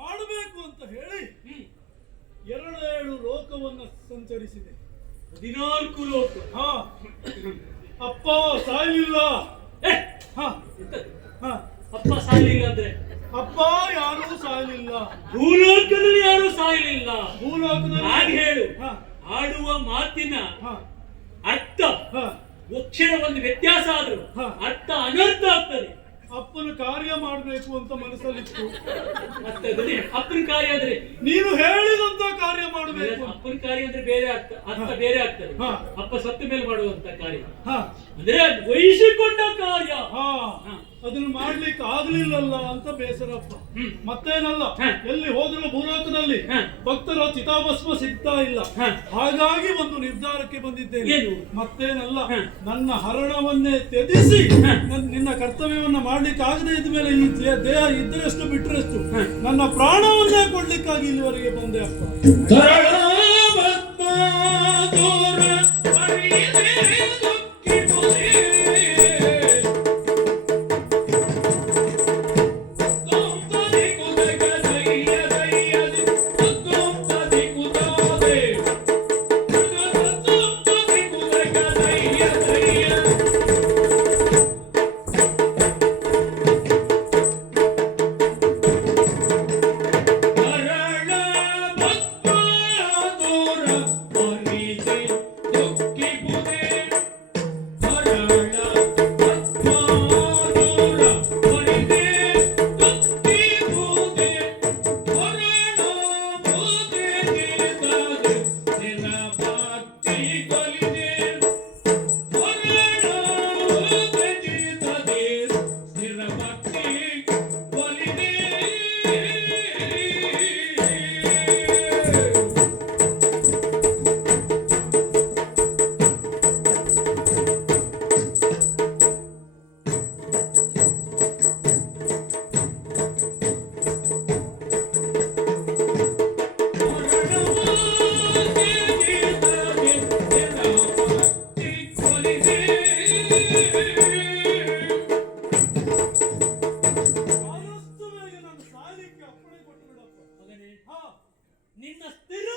ಮಾಡಬೇಕು ಅಂತ ಹೇಳಿ 2 ಲೋಕವನ್ನು ಸಂಚರಿಸಿದೆ. 14 ಲೋಕ. ಅಪ್ಪ ಸಾಯಲಿಲ್ಲ. ಅಪ್ಪ ಸಾಯಲಿಲ್ಲ ಅಂದ್ರೆ ಅಪ್ಪ ಯಾರೂ ಸಾಯಲಿಲ್ಲ. ಭೂಲೋಕದಲ್ಲಿ ಯಾರೂ ಸಾಯಲಿಲ್ಲ. ಭೂಲೋಕದಲ್ಲಿ ಹಾಗೆ ಹೇಳು. ಆಡುವ ಮಾತಿನ ಅರ್ಥ ಅಕ್ಷರ ಒಂದು ವ್ಯತ್ಯಾಸ ಆದ್ರೂ ಅರ್ಥ ಅನರ್ಥ ಆಗ್ತದೆ. ಅಪ್ಪನ ಕಾರ್ಯ ಮಾಡಬೇಕು ಅಂತ ಮನಸ್ಸಲ್ಲಿತ್ತು. ಅಪ್ಪನ ಕಾರ್ಯ ಅಂದ್ರೆ ನೀನು ಹೇಳಿದಂತ ಕಾರ್ಯ ಮಾಡಬೇಕು. ಅಪ್ಪನ ಕಾರ್ಯ ಅಂದ್ರೆ ಬೇರೆ ಅರ್ಥ ಬೇರೆ ಆಗ್ತದೆ. ಅಪ್ಪ ಸತ್ತ ಮೇಲೆ ಮಾಡುವಂತ ಕಾರ್ಯ ಅಂದ್ರೆ ವಹಿಸಿಕೊಂಡ ಕಾರ್ಯ. ಅದನ್ನು ಮಾಡ್ಲಿಕ್ಕೆ ಆಗ್ಲಿಲ್ಲಲ್ಲ ಅಂತ ಬೇಸರಪ್ಪ. ಮತ್ತೇನಲ್ಲ, ಎಲ್ಲಿ ಹೋದ್ರು ಭೂಲೋಕದಲ್ಲಿ ಭಕ್ತರ ಚಿತಾಭಸ್ಮ ಸಿಗ್ತಾ ಇಲ್ಲ. ಹಾಗಾಗಿ ಒಂದು ನಿರ್ಧಾರಕ್ಕೆ ಬಂದಿದ್ದೇನೆ. ಮತ್ತೇನಲ್ಲ, ನನ್ನ ಹರಣವನ್ನೇ ತ್ಯಜಿಸಿ ನಿನ್ನ ಕರ್ತವ್ಯವನ್ನ ಮಾಡ್ಲಿಕ್ಕೆ ಆಗದೆ ಇದ್ದ ಮೇಲೆ ಈ ದೇಹ ಇದ್ದರೆಷ್ಟು ಬಿಟ್ಟರೆಷ್ಟು ನನ್ನ ಪ್ರಾಣವನ್ನೇ ಕೊಡ್ಲಿಕ್ಕಾಗಿ ಇಲ್ಲಿವರೆಗೆ ಬಂದೆ ಅಪ್ಪ. ನಿನ್ನ ಸ್ಥಿರ